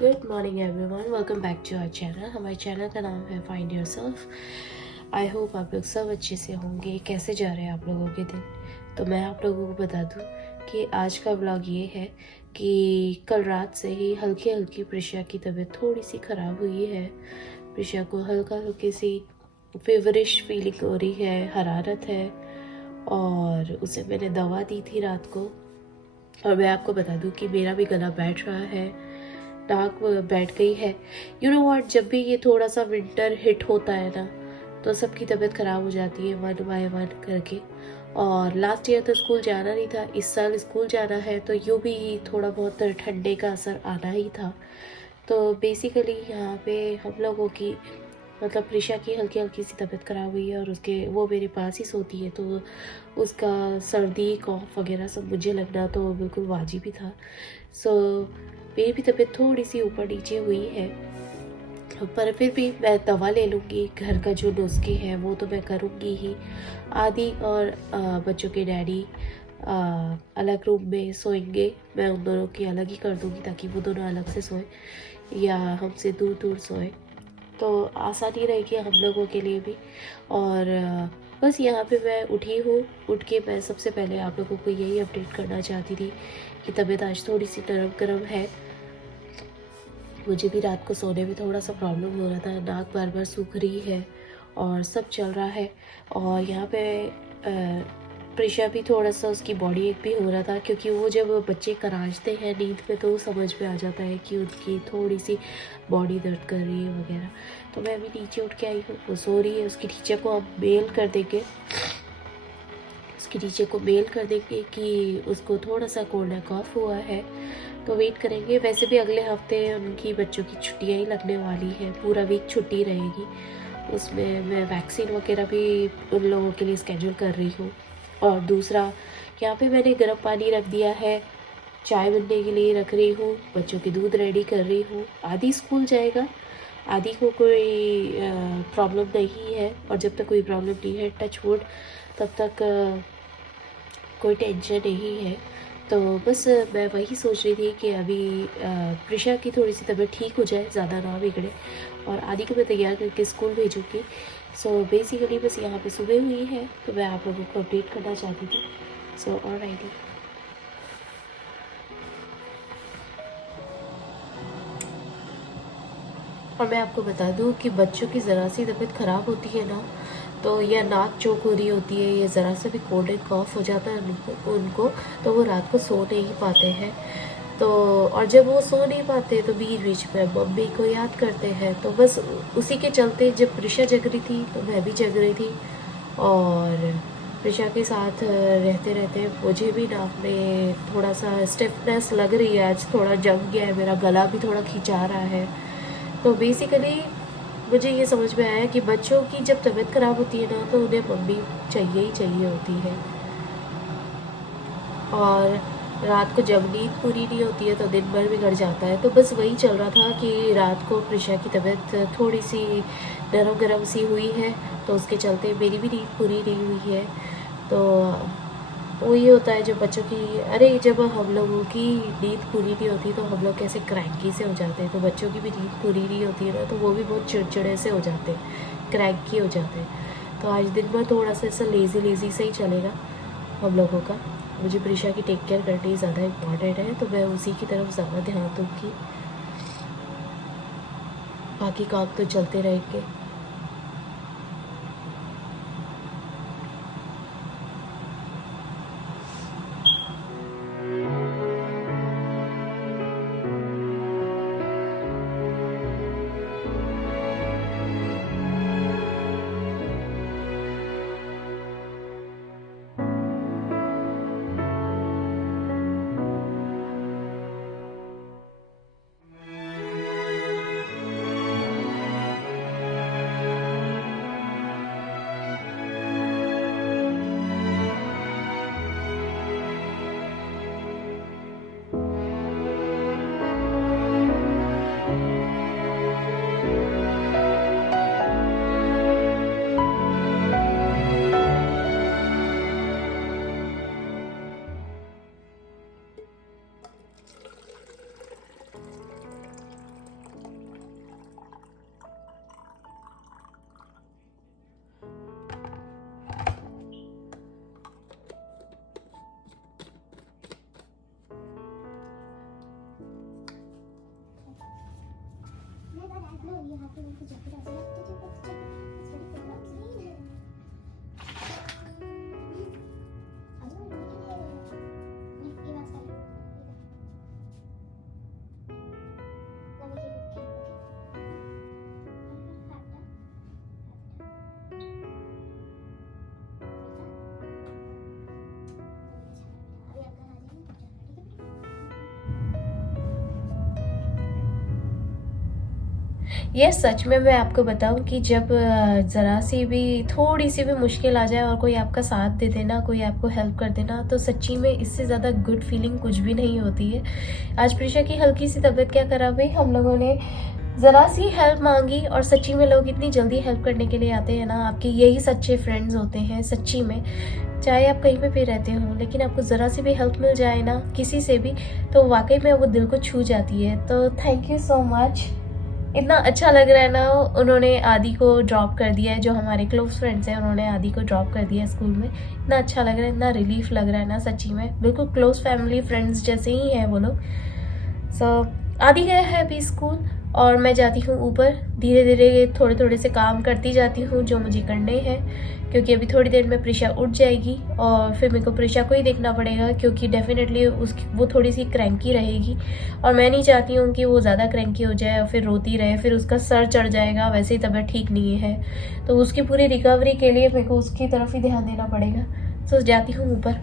Good morning everyone, welcome back to our channel. हमारे channel का नाम है फाइंड योरसेल्फ। आई होप आप लोग सब अच्छे से होंगे। कैसे जा रहे हैं आप लोगों के दिन? तो मैं आप लोगों को बता दूं कि आज का व्लॉग ये है कि कल रात से ही हल्की हल्की प्रिशा की तबीयत थोड़ी सी ख़राब हुई है। प्रिशा को हल्की सी फीवरिश फीलिंग हो रही है, हरारत है, और उसे मैंने दवा दी थी रात को। और मैं आपको बता दूं कि मेरा भी गला बैठ रहा है, नाक बैठ गई है। यू नो व्हाट, जब भी ये थोड़ा सा विंटर हिट होता है ना, तो सबकी तबीयत ख़राब हो जाती है वन बाय वन करके। और लास्ट ईयर तो स्कूल जाना नहीं था, इस साल स्कूल जाना है, तो यूँ भी थोड़ा बहुत ठंडे का असर आना ही था। तो बेसिकली यहाँ पे हम लोगों की मतलब प्रिशा की हल्की हल्की सी तबीयत ख़राब हुई है, और उसके वो मेरे पास ही सोती है, तो उसका सर्दी कॉफ वगैरह सब मुझे लगना तो बिल्कुल वाजिब ही था। सो मेरी भी तबीयत थोड़ी सी ऊपर नीचे हुई है, पर फिर भी मैं दवा ले लूँगी। घर का जो नुस्खे हैं वो तो मैं करूँगी ही। आदि और बच्चों के डैडी अलग रूम में सोएंगे, मैं उन दोनों की अलग ही कर दूँगी ताकि वो दोनों अलग से सोए या हमसे दूर दूर सोए, तो आसानी रहेगी हम लोगों के लिए भी। और बस यहाँ पे मैं उठी हूँ। उठ के मैं सबसे पहले आप लोगों को यही अपडेट करना चाहती थी कि तबीयत आज थोड़ी सी नरम गरम है। मुझे भी रात को सोने में थोड़ा सा प्रॉब्लम हो रहा था, नाक बार बार सूख रही है और सब चल रहा है। और यहाँ पे प्रेशर भी थोड़ा सा, उसकी बॉडी एक भी हो रहा था, क्योंकि वो जब बच्चे करांचते हैं नींद में तो समझ में आ जाता है कि उनकी थोड़ी सी बॉडी दर्द कर रही है वगैरह। तो मैं अभी नीचे उठ के आई हूँ, वो सो रही है। उसकी टीचर को अब मेल कर देंगे, उसकी टीचर को मेल कर देंगे कि उसको थोड़ा सा कोल्ड एंड कॉफ हुआ है, तो वेट करेंगे। वैसे भी अगले हफ्ते उनकी बच्चों की छुट्टियाँ ही लगने वाली है, पूरा वीक छुट्टी रहेगी। उसमें मैं वैक्सीन वगैरह भी उन लोगों के लिए स्केड्यूल कर रही हूँ। और दूसरा, यहाँ पे मैंने गर्म पानी रख दिया है, चाय बनने के लिए रख रही हूँ, बच्चों की दूध रेडी कर रही हूँ। आदि स्कूल जाएगा, आदि को कोई प्रॉब्लम नहीं है, और जब तक कोई प्रॉब्लम नहीं है, टच वुड, तब तक कोई टेंशन नहीं है। तो बस मैं वही सोच रही थी कि अभी प्रिशा की थोड़ी सी तबीयत ठीक हो जाए, ज़्यादा ना बिगड़े, और आदि को मैं तैयार करके स्कूल भेजूँगी। सो बेसिकली बस यहाँ पे सुबह हुई है, तो मैं आप लोगों को अपडेट करना चाहती थी। सो ऑलराइटी। और मैं आपको बता दूँ कि बच्चों की ज़रा सी तबीयत ख़राब होती है ना, तो या नाक चोक हो रही होती है, या ज़रा सा भी कोल्ड एंड कॉफ हो जाता है उनको, तो वो रात को सो नहीं पाते हैं। तो और जब वो सो नहीं पाते तो बीच बीच में मम्मी को याद करते हैं। तो बस उसी के चलते जब प्रिशा जग रही थी तो मैं भी जग रही थी, और प्रिशा के साथ रहते रहते मुझे भी नाक में थोड़ा सा स्टिफनेस लग रही है, आज थोड़ा जम गया है, मेरा गला भी थोड़ा खिंचा रहा है। तो बेसिकली मुझे ये समझ में आया कि बच्चों की जब तबीयत ख़राब होती है ना, तो उन्हें मम्मी चाहिए ही चाहिए होती है। और रात को जब नींद पूरी नहीं होती है तो दिन भर बिगड़ जाता है। तो बस वही चल रहा था कि रात को प्रिशा की तबीयत थोड़ी सी नरम गरम सी हुई है, तो उसके चलते मेरी भी नींद पूरी नहीं हुई है। तो वो ये होता है जब बच्चों की, अरे जब हम लोगों की नींद पूरी नहीं होती तो हम लोग कैसे क्रैंकी से हो जाते हैं, तो बच्चों की भी नींद पूरी नहीं होती है ना, तो वो भी बहुत चिड़चिड़े से हो जाते हैं, क्रैंकी हो जाते हैं। तो आज दिन भर थोड़ा सा ऐसा लेज़ी लेज़ी से ही चलेगा हम लोगों का। मुझे प्रिशा की टेक केयर करनी ज़्यादा इम्पॉर्टेंट है, तो मैं उसी की तरफ ज़्यादा ध्यान दूँगी, बाकी काम तो चलते रहेंगे। यहाँ पे उनको जैकेट ऐसे लगते थे बट इट्स वेरी क्लीन है। आज मैं ये बात कर ये सच में मैं आपको बताऊं कि जब ज़रा सी भी थोड़ी सी भी मुश्किल आ जाए और कोई आपका साथ दे देना, कोई आपको हेल्प कर देना, तो सच्ची में इससे ज़्यादा गुड फीलिंग कुछ भी नहीं होती है। आज प्रिशा की हल्की सी तबीयत क्या खराब हुई, हम लोगों ने ज़रा सी हेल्प मांगी और सच्ची में लोग इतनी जल्दी हेल्प करने के लिए आते हैं ना, आपके यही सच्चे फ्रेंड्स होते हैं सच्ची में। चाहे आप कहीं पे भी रहते हो, लेकिन आपको ज़रा सी भी हेल्प मिल जाए ना किसी से भी, तो वाकई में वो दिल को छू जाती है। तो थैंक यू सो मच। इतना अच्छा लग रहा है ना, उन्होंने आदि को ड्रॉप कर दिया है, जो हमारे क्लोज फ्रेंड्स हैं उन्होंने आदि को ड्रॉप कर दिया है स्कूल में। इतना अच्छा लग रहा है, इतना रिलीफ लग रहा है ना, सच्ची में बिल्कुल क्लोज फैमिली फ्रेंड्स जैसे ही हैं वो लोग। सो आदि गया है अभी स्कूल और मैं जाती हूँ ऊपर, धीरे धीरे थोड़े थोड़े से काम करती जाती हूँ जो मुझे करने हैं, क्योंकि अभी थोड़ी देर में प्रिशा उठ जाएगी और फिर मेरे को प्रिशा को ही देखना पड़ेगा, क्योंकि डेफिनेटली वो थोड़ी सी क्रैंकी रहेगी और मैं नहीं चाहती हूँ कि वो ज़्यादा क्रैंकी हो जाए और फिर रोती रहे, फिर उसका सर चढ़ जाएगा, वैसे ही तबीयत ठीक नहीं है। तो उसकी पूरी रिकवरी के लिए मेरे को उसकी तरफ ही ध्यान देना पड़ेगा। तो जाती हूँ ऊपर।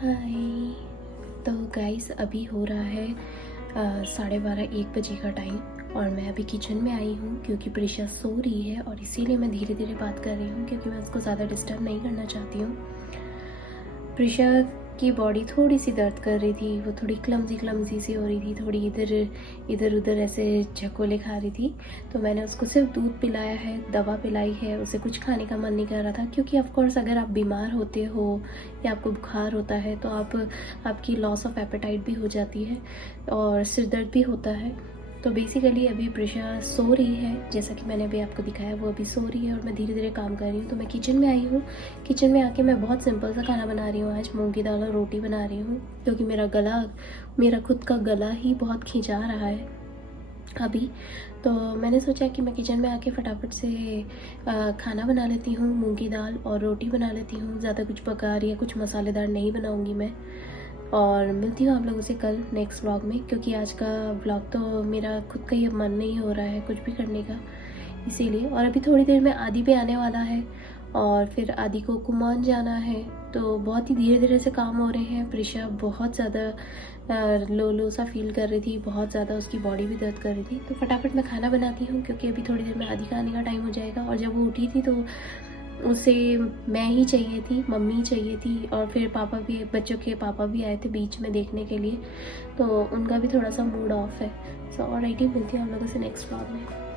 हाय। तो गाइस अभी हो रहा है 12:30-1 बजे का टाइम और मैं अभी किचन में आई हूँ, क्योंकि प्रिशा सो रही है और इसीलिए मैं धीरे धीरे बात कर रही हूँ, क्योंकि मैं उसको ज़्यादा डिस्टर्ब नहीं करना चाहती हूँ। प्रिशा की बॉडी थोड़ी सी दर्द कर रही थी, वो थोड़ी क्लमजी सी हो रही थी, थोड़ी इधर उधर ऐसे झकोले खा रही थी। तो मैंने उसको सिर्फ दूध पिलाया है, दवा पिलाई है, उसे कुछ खाने का मन नहीं कर रहा था, क्योंकि ऑफ कोर्स अगर आप बीमार होते हो या आपको बुखार होता है तो आपकी लॉस ऑफ एपेटाइट भी हो जाती है और सिर दर्द भी होता है। तो बेसिकली अभी प्रिशा सो रही है, जैसा कि मैंने अभी आपको दिखाया, वो अभी सो रही है और मैं धीरे धीरे काम कर रही हूँ। तो मैं किचन में आई हूँ, किचन में आके मैं बहुत सिंपल सा खाना बना रही हूँ। आज मूंग की दाल और रोटी बना रही हूँ, क्योंकि मेरा खुद का गला ही बहुत खिंचा रहा है अभी। तो मैंने सोचा कि मैं किचन में आके फटाफट से खाना बना लेती हूँ, मूंग की दाल और रोटी बना लेती हूँ। ज़्यादा कुछ बकार या कुछ मसालेदार नहीं बनाऊँगी मैं। और मिलती हूँ आप लोगों से कल नेक्स्ट व्लॉग में, क्योंकि आज का व्लॉग तो मेरा खुद का ही अब मन नहीं हो रहा है कुछ भी करने का, इसीलिए। और अभी थोड़ी देर में आदि भी आने वाला है और फिर आदि को कुमान जाना है, तो बहुत ही धीरे धीरे से काम हो रहे हैं। प्रिशा बहुत ज़्यादा लो सा फील कर रही थी, बहुत ज़्यादा उसकी बॉडी भी दर्द कर रही थी। तो फटाफट मैं खाना बनाती हूँ, क्योंकि अभी थोड़ी देर में आदि का आने का टाइम हो जाएगा। और जब वो उठी थी तो उसे मैं ही चाहिए थी, मम्मी चाहिए थी, और फिर पापा भी, बच्चों के पापा भी आए थे बीच में देखने के लिए, तो उनका भी थोड़ा सा मूड ऑफ है। सो ऑलराइट, मिलती है हम लोगों से नेक्स्ट व्लॉग में।